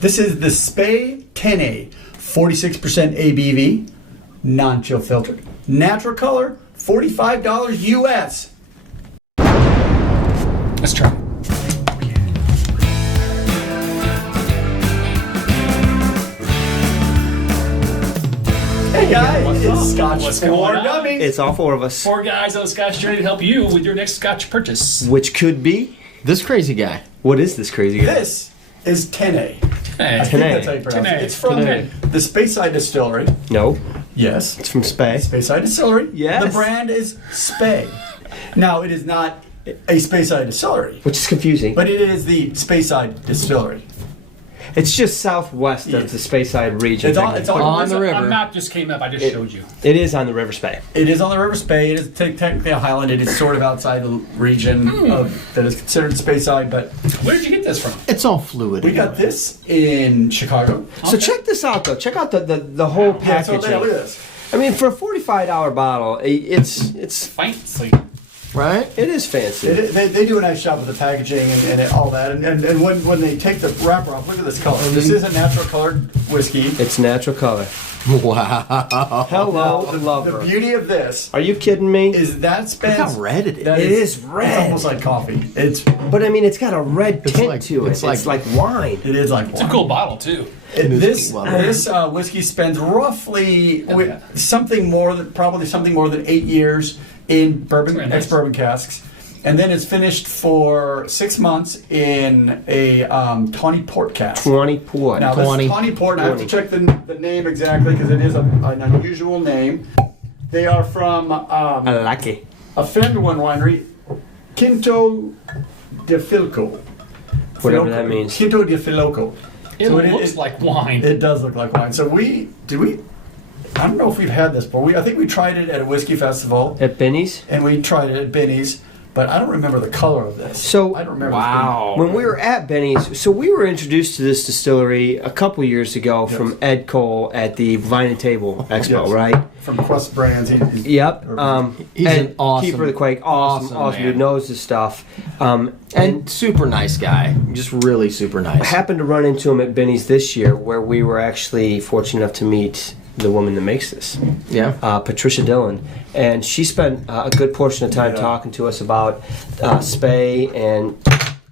This is the SPEY Tenné, 46% ABV, non-chill filtered, natural color, $45 US. Let's try. Hey guys, What's it's up? Scotch What's for going on? Dummies. It's all four of us. 4 guys on the Scotch journey to help you with your next Scotch purchase. Which could be? This crazy guy. What is this crazy guy? This is Tenné. Hey, I think that's how you pronounce Tenné. it. It's from Tenné. the Speyside Distillery. No. Yes. It's from Spey. Speyside Distillery. Yes. The brand is SPEY. Now, it is not a Speyside Distillery, Which is confusing. but it is the Speyside Distillery. It's just southwest Yeah. of the Speyside region. It's on On the river. A map just came up. I just showed you. It is on the River Spey. It is on the River Spey. It is technically a highland. It is sort of outside the region that is considered Speyside, but Where did you get this from? It's all fluid. we got this in Chicago. So check this out, though. Check out the whole Yeah, so packaging. look at this. I mean, for a $45 bottle, it's Fancy. right? it is fancy. They do a nice job with the packaging and all that. And when they take the wrapper off, look at this color. This is a natural colored whiskey. It's natural color. Wow. Hello, The lover. beauty of this Are you kidding me? is that spends. Look how red it is. that It is red. It's almost like coffee. But I mean, it's got a red tint like- to it. it's It's like wine. It is like It's a cool bottle, too. This Wow. whiskey spends roughly Yeah. probably something more than 8 years in bourbon, Very nice. ex-bourbon casks, and then it's finished for 6 months in a Tawny port cask. 20 port. Now this 20. is Tawny port, and I have to 20. check the name exactly because it is an unusual name. They are from I like it. a friend of one winery, Quinto de Filco. Whatever that means. Quinto de Filco. It So looks like wine. It does look like wine. So I don't know if we've had this before. I think we tried it at a whiskey festival, At Benny's? and we tried it at Benny's, but I don't remember the color of this. So- I don't remember. Wow. When we were at Benny's, so we were introduced to this distillery a couple years ago from Ed Cole at the Vine and Table Expo, Yes. right? From Quest Brands. Yep. He's and an awesome- Keeper of the Quake. Awesome awesome dude. man. Knows his stuff. And super nice guy. Just really super I nice. happened to run into him at Benny's this year, where we were actually fortunate enough to meet the woman that makes this, Yeah. Patricia Dillon, and she spent a good portion of time Yeah. talking to us about Spey, and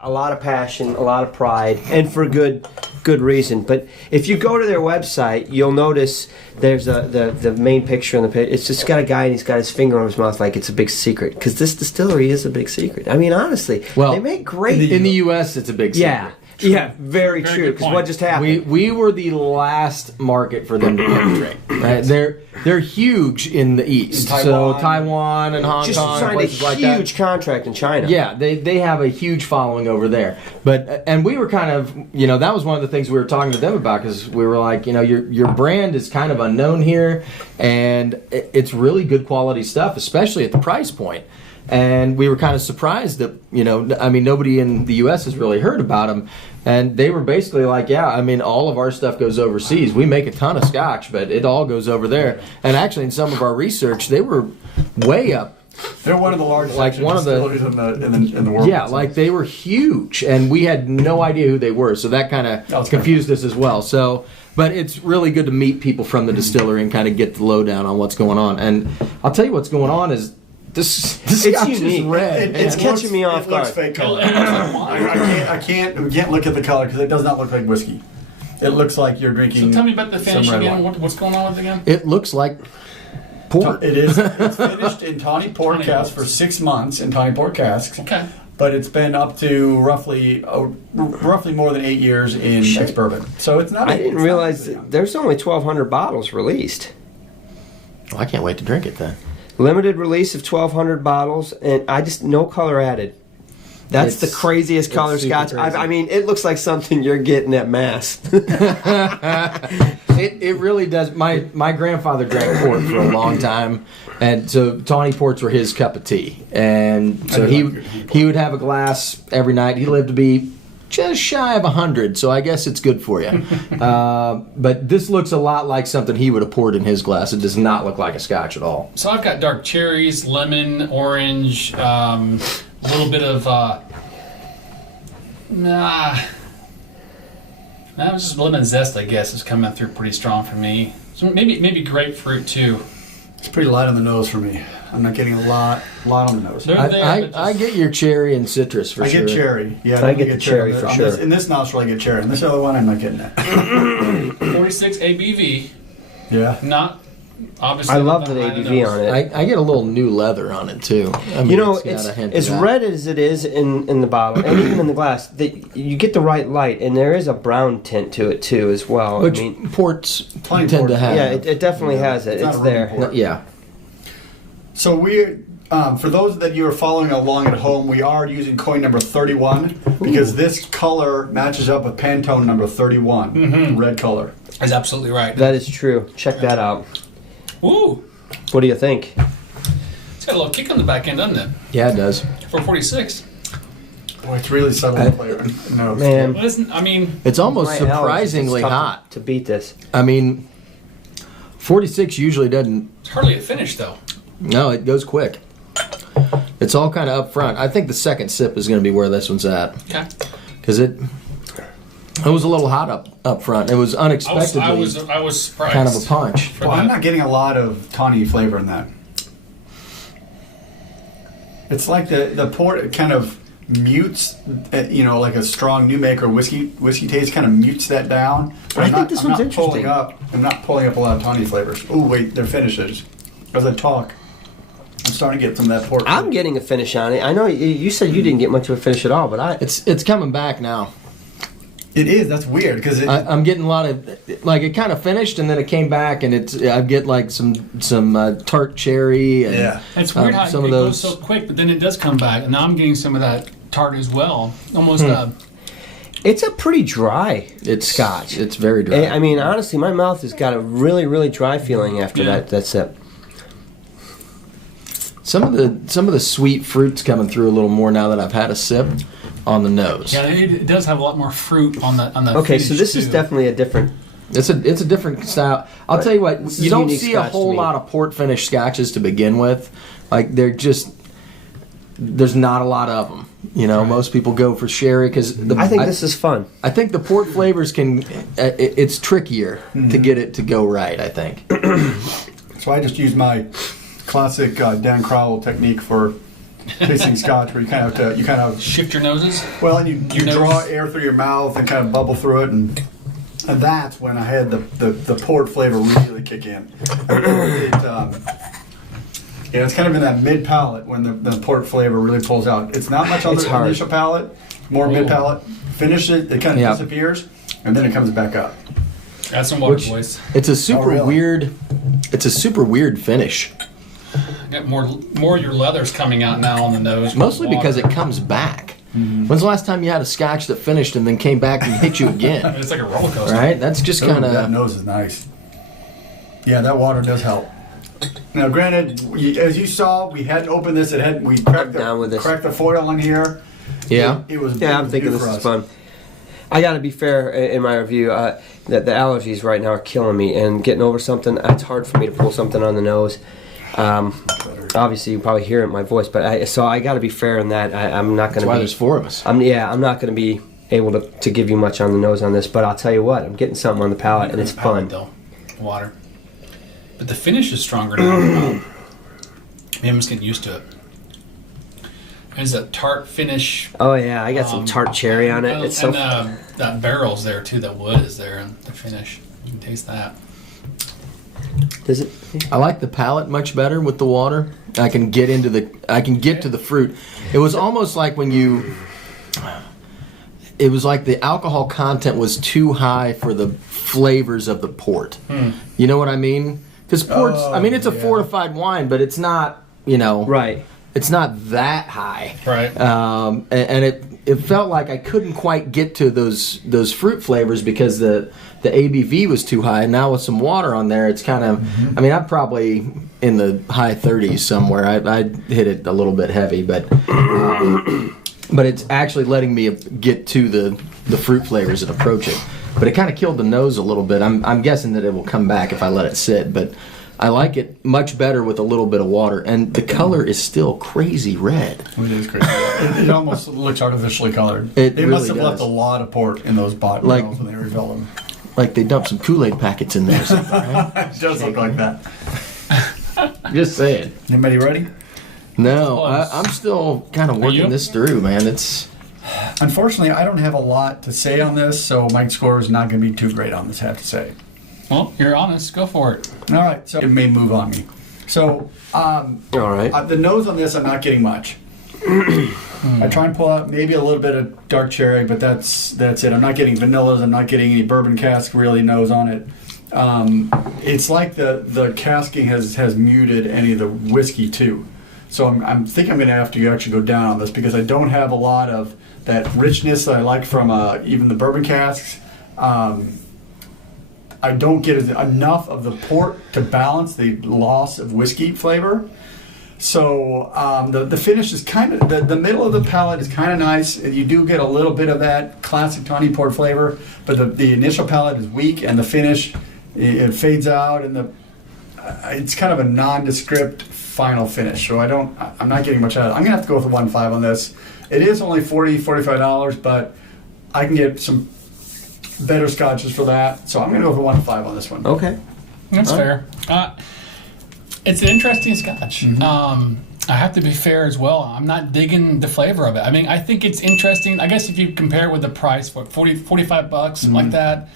a lot of passion, a lot of pride, and for good reason. But if you go to their website, you'll notice there's the main picture on the page. It's just got a guy and he's got his finger on his mouth like it's a big secret, because this distillery is a big secret. I mean, honestly, Well, they make great. In the U.S., it's a big secret. yeah. Yeah, very Very true. good Because point. what just happened? We were the last market for them to penetrate. Right? They're huge in the east, In so Taiwan. Taiwan and Hong just Kong, signed a places like that. huge contract in China. Yeah, they have a huge following over there. But and we were kind of, that was one of the things we were talking to them about, because we were like, your brand is kind of unknown here, and it's really good quality stuff, especially at the price point. And we were kind of surprised that, nobody in the U.S. has really heard about them. And they were basically like, all of our stuff goes overseas. We make a ton of scotch, but it all goes over there. And actually, in some of our research, they were way up. They're one of the largest Like one of the- distilleries in the world. Yeah, like they were huge, and we had no idea who they were. So that kind That's of confused us as well. So, but it's really good to meet people from the distillery and kind of get the lowdown on what's going on. And I'll tell you what's going on is this scotch is unique. red. It's catching me off It looks guard. fake color. It looks like wine. I can't look at the color because it does not look like whiskey. It looks like you're drinking. So tell me about the finish some red again. wine. What's going on with it again? It looks like port. It is. It's finished in Tawny port Tawny casks ports. for 6 months in Tawny port casks. Okay. But it's been up to roughly more than 8 years in ex-bourbon. So it's not. I didn't it's not realize really young. there's only 1,200 bottles released. Well, I can't wait to drink it then. Limited release of 1,200 bottles, and no color added. That's the It's- craziest it's color super scotch. crazy. I mean, it looks like something you're getting at Mass. It really does. My grandfather drank port for a long time, and so Tawny ports were his cup of tea. And so he would have a glass every night. He lived to be just shy of 100, so I guess it's good for you. But this looks a lot like something he would have poured in his glass. It does not look like a scotch at all. So I've got dark cherries, lemon, orange, a little bit of That was just lemon zest, I guess, is coming through pretty strong for me. So maybe grapefruit too. It's pretty light on the nose for me. I'm not getting a lot on the nose. They're there, but I get your cherry and citrus for sure. I get cherry. Yeah, I get the cherry for sure. In this nostril, I get cherry. In this other one, I'm not getting that. 46 ABV. Yeah. Not obviously. I love not the high in ABV on it. I get a little new leather on it too. I mean, You know, got a hint of as that. red as it is in the bottle, and even in the glass, you get the right light, and there is a brown tint to it too, as well. Which I mean, ports Plenty tend port. to have. yeah, it definitely has it. It's not It's a room there. port. Yeah. So for those that you are following along at home, we are using coin number 31 because this color matches up with Pantone number 31, red color. That's absolutely right. That is true. Check that out. Ooh, What do you think? it's got a little kick on the back end, doesn't it? Yeah, it does. For 46. Boy, it's really subtle in flavor. No, Man, Listen, I mean, It's almost my allergies, surprisingly it's tough hot. to beat this. I mean, 46 usually doesn't. it's hardly a finish though. No, it goes quick. It's all kind of up front. I think the second sip is going to be where this one's at Okay. because it was a little hot up front. It was unexpectedly I was surprised. kind of a punch. for Well, I'm that. not getting a lot of tawny flavor in that. It's like the port kind of mutes, like a strong new maker whiskey taste kind of mutes that down. But I think this one's interesting. I'm not pulling up a lot of tawny flavors. Oh wait, they're finishes. As I talk, I'm starting to get some of that port. I'm getting a finish on it. I know you said you didn't get much of a finish at all, but It's coming back now. It is. That's weird because I'm getting a lot of it kind of finished and then it came back and I get like some tart cherry and Yeah. It's weird how some it of goes those. so quick, but then it does come back, and now I'm getting some of that tart as well. Almost. it's a pretty dry It's Scotch. It's very dry. I mean, honestly, my mouth has got a really, really dry feeling after Yeah. that sip. Some of the sweet fruits coming through a little more now that I've had a sip on the nose. Yeah, it does have a lot more fruit on the Okay, finish so this too. is definitely a different. It's a different style. I'll tell you what, This you is don't unique see Scotch a to whole me. lot of port finish scotches to begin with. Like there's not a lot of them. Most people go for sherry because I think this is fun. I think the port flavors it's trickier to get it to go right. I think. so I just use my classic Dan Crowell technique for tasting Scotch, where you kind of shift your noses. well, and you Your draw nose. air through your mouth and kind of bubble through it, and that's when I had the port flavor really kick in. It's kind of in that mid palate when the port flavor really pulls out. It's not much on It's the hard. initial palate, more mid palate. Finish it, it kind of Yeah. disappears, and then it comes back up. Add some water, Which- boys. It's a super really? weird. It's a super weird finish. Got more of your leathers coming out now on the nose. with Mostly water. because it comes back. When's the last time you had a scotch that finished and then came back and hit you again? It's like a roller coaster. Right? That's just Ooh, kind that of. nose is nice. Yeah, that water does help. Now, granted, as you saw, we hadn't opened this. We cracked down with this. the foil on here. Yeah. It was. Yeah, it I'm was thinking new this for is us. fun. I got to be fair in my review. That the allergies right now are killing me, and getting over something. It's hard for me to pull something on the nose. Obviously, you can probably hear it in my voice, but I got to be fair in that. I'm not going That's why to there's be. four of us. I'm not going to be able to give you much on the nose on this. But I'll tell you what, I'm getting something on the palate, and it's fun. Though, water. But the finish is stronger now. Maybe I'm just getting used to it. There's a tart finish. Oh yeah, I got some tart cherry on it. And, It's so. that barrel's there too. That wood is there, and the finish. You can taste that. Does it? I like the palate much better with the water. I can get to the fruit. It was almost like it was like the alcohol content was too high for the flavors of the port. You know what I mean? Because ports, I mean, it's a fortified wine, but it's not, Right. it's not that high. Right. And it felt like I couldn't quite get to those fruit flavors because the ABV was too high. And now with some water on there, it's kind of. I mean, I'm probably in the high 30s somewhere. I hit it a little bit heavy, but it's actually letting me get to the fruit flavors and approach it. But it kind of killed the nose a little bit. I'm guessing that it will come back if I let it sit. But I like it much better with a little bit of water, and the color is still crazy red. It is crazy. It almost looks artificially colored. It They really must have does. left a lot of port in those bottles Like- when they refill them. Like they dumped some Kool-Aid packets in there. or something, right? It does look like that. Just saying. Anybody ready? No, Close. I'm still kind of you? working this through, man. It's Unfortunately, I don't have a lot to say on this, so my score is not going to be too great on this, I have to say. Well, you're honest. Go for it. All right, so it may move on me. So, All right. the nose on this, I'm not getting much. I try and pull out maybe a little bit of dark cherry, but that's it. I'm not getting vanillas. I'm not getting any bourbon cask really nose on it. It's like the casking has muted any of the whiskey too. So I'm think I'm going to have to actually go down on this because I don't have a lot of that richness that I like from even the bourbon casks. I don't get enough of the port to balance the loss of whiskey flavor. So the finish is kind of, the middle of the palate is kind of nice. You do get a little bit of that classic tawny port flavor, but the initial palate is weak, and the finish, it fades out, and it's kind of a nondescript final finish. So I'm not getting much out of it. I'm gonna have to go with a 1.5 on this. It is only $45, but I can get some better scotches for that. So I'm gonna go with a 1.5 on this one. Okay. That's All fair. It's an interesting scotch. I have to be fair as well. I'm not digging the flavor of it. I mean, I think it's interesting. I guess if you compare it with the price, for $45, something like that.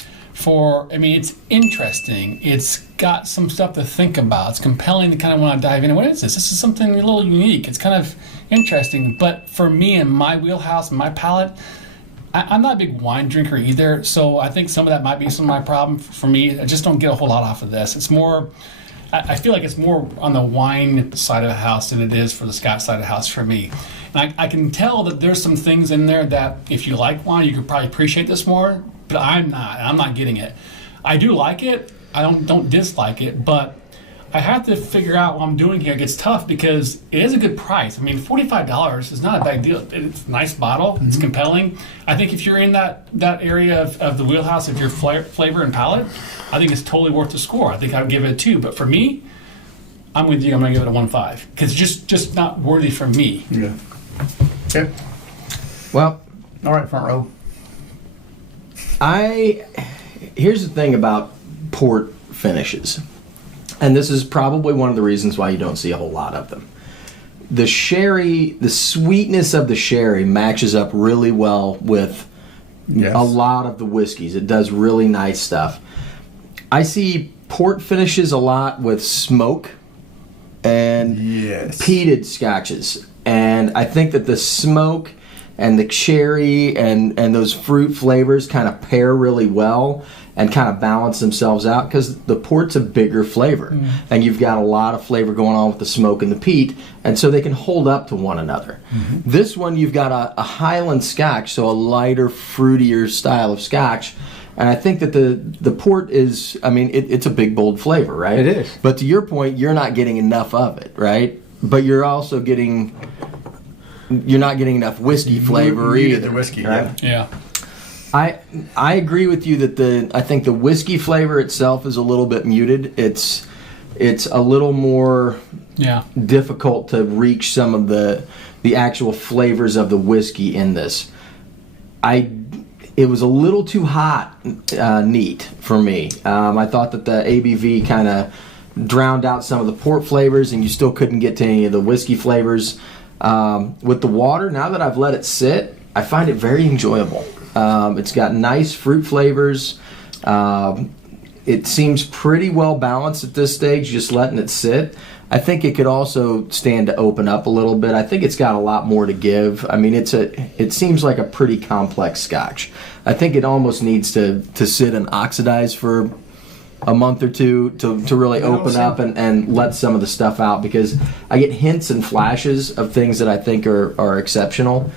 It's interesting. It's got some stuff to think about. It's compelling to kind of want to dive in. What is this? This is something a little unique. It's kind of interesting. But for me and my wheelhouse and my palate, I'm not a big wine drinker either. So I think some of that might be some of my problem for me. I just don't get a whole lot off of this. It's more, I feel like it's more on the wine side of the house than it is for the Scotch side of the house for me. And I can tell that there's some things in there that if you like wine, you could probably appreciate this more. But I'm not getting it. I do like it. I don't dislike it, but I have to figure out what I'm doing here. It gets tough because it is a good price. I mean, $45 is not a bad deal. It's a nice bottle. It's compelling. I think if you're in that area of the wheelhouse of your flavor and palate, I think it's totally worth the score. I think I would give it a 2. But for me, I'm with you. I'm going to give it a 1.5 because it's just not worthy for me. Yeah. Okay. well, All right, front row. here's the thing about port finishes, and this is probably one of the reasons why you don't see a whole lot of them. The sherry, the sweetness of the sherry matches up really well with Yes. a lot of the whiskeys. It does really nice stuff. I see port finishes a lot with smoke and Yes. peated scotches, and I think that the smoke and the cherry and those fruit flavors kind of pair really well and kind of balance themselves out because the port's a bigger flavor and you've got a lot of flavor going on with the smoke and the peat, and so they can hold up to one another. This one you've got a Highland Scotch, so a lighter, fruitier style of Scotch, and I think that the port is, it's a big, bold flavor, right? It is. But to your point, you're not getting enough of it, right? But you're also you're not getting enough whiskey flavor Muted either. the whiskey, right? Yeah. I agree with you that I think the whiskey flavor itself is a little bit muted. It's a little more Yeah. difficult to reach some of the actual flavors of the whiskey in this. It was a little too hot, neat for me. I thought that the ABV kind of drowned out some of the port flavors, and you still couldn't get to any of the whiskey flavors. With the water, now that I've let it sit, I find it very enjoyable. It's got nice fruit flavors. It seems pretty well balanced at this stage, just letting it sit. I think it could also stand to open up a little bit. I think it's got a lot more to give. I mean, it seems like a pretty complex Scotch. I think it almost needs to sit and oxidize for a month or two to really open up and let some of the stuff out, because I get hints and flashes of things that I think are exceptional.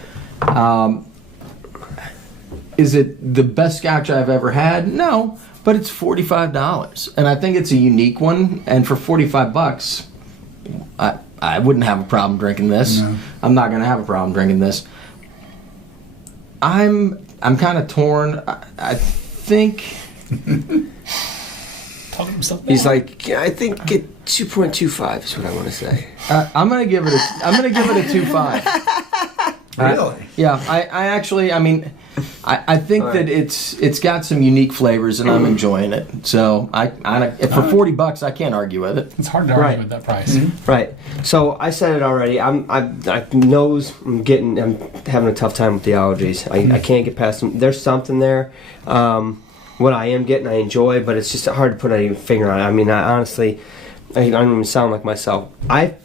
Is it the best Scotch I've ever had? No, but it's $45, and I think it's a unique one. And for $45, I wouldn't have a problem drinking this. No. I'm not going to have a problem drinking this. I'm kind of torn. I think Talking himself down. He's like, yeah, I think get 2.25 is what I want to say. I'm gonna give it a 2.5. Really? Yeah, I actually, I mean, I think that it's got some unique flavors and I'm enjoying it. So for $40, I can't argue with it. It's hard to argue Right. with that price. Right. So I said it already. I'm having a tough time with the allergies. I can't get past them. There's something there. What I am getting, I enjoy, but it's just hard to put a finger on it. I mean, honestly, I don't even sound like myself.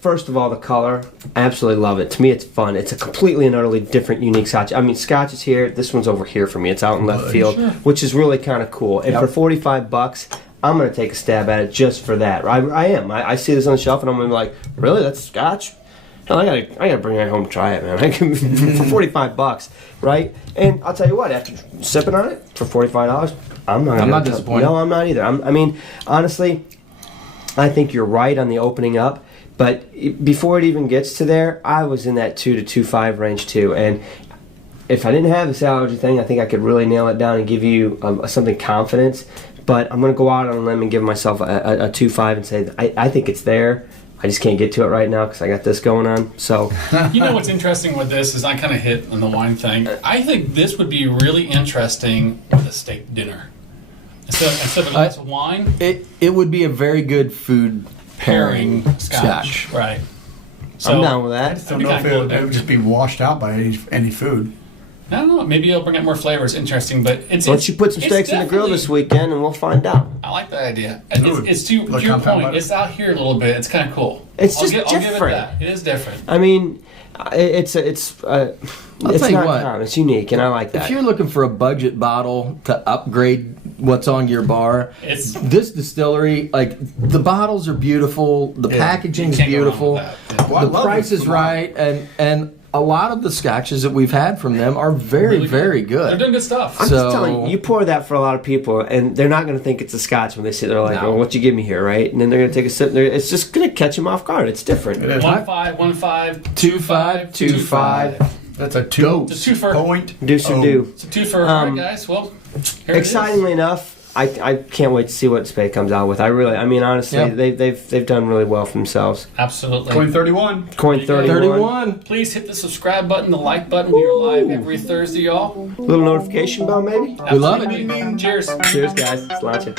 First of all, the color, I absolutely love it. To me, it's fun. It's a completely and utterly different, unique Scotch. I mean, Scotch is here. This one's over here for me. It's out in left field, which is really kind of cool. And for $45, I'm going to take a stab at it just for that. I am. I see this on the shelf, and I'm going to be like, really? That's Scotch? No, I gotta bring it home and try it, man. For $45, right? And I'll tell you what, after sipping on it for $45, I'm not disappointed. No, I'm not either. I mean, honestly, I think you're right on the opening up, but before it even gets to there, I was in that 2 to 2.5 range too. And if I didn't have this allergy thing, I think I could really nail it down and give you something confidence. But I'm going to go out on a limb and give myself a 2.5 and say I think it's there. I just can't get to it right now because I got this going on. So, You know what's interesting with this is I kind of hit on the wine thing. I think this would be really interesting with a steak dinner. Instead of a glass of wine, It would be a very good food pairing scotch. Right. So, I'm down with I that. just don't know if it would just be washed out by any food. I don't know. Maybe it'll bring out more flavors. Interesting, but it's. Why don't you put some it's steaks in the grill definitely- this weekend and we'll find out. I like that idea. Ooh, It's to like your compound point. butter? It's out here a little bit. It's kind of cool. It's I'll just give it different. that. It is different. I mean, it's tell you not what. common. It's unique, and I like that. If you're looking for a budget bottle to upgrade what's on your bar, It's this distillery, like the bottles are beautiful, the packaging's can't go wrong beautiful, with that. Well, I the love price this is one. right, and a lot of the scotches that we've had from them are very, very They're good. doing good stuff. I'm So- just telling you, you pour that for a lot of people, and they're not going to think it's a Scotch when they sit there like, No. "Oh, what you give me here, right?" And then they're going to take a sip. And it's just going to catch them off guard. It's different. It is. 1.5, 1.5, 2.5, 2.5. That's a 2 It's a twofer. point. Do some do. It's a two for all right, guys. Well, here Excitingly enough, I can't wait to see what SPEY comes out with. I mean, honestly, Yeah. they've done really well for themselves. it is. Absolutely. Coin 31. Coin 31. 31. Please hit the subscribe button, the like button. We are live every Thursday, y'all. Little notification bell, maybe. We love it. Absolutely. Cheers. Cheers, guys. It's launching.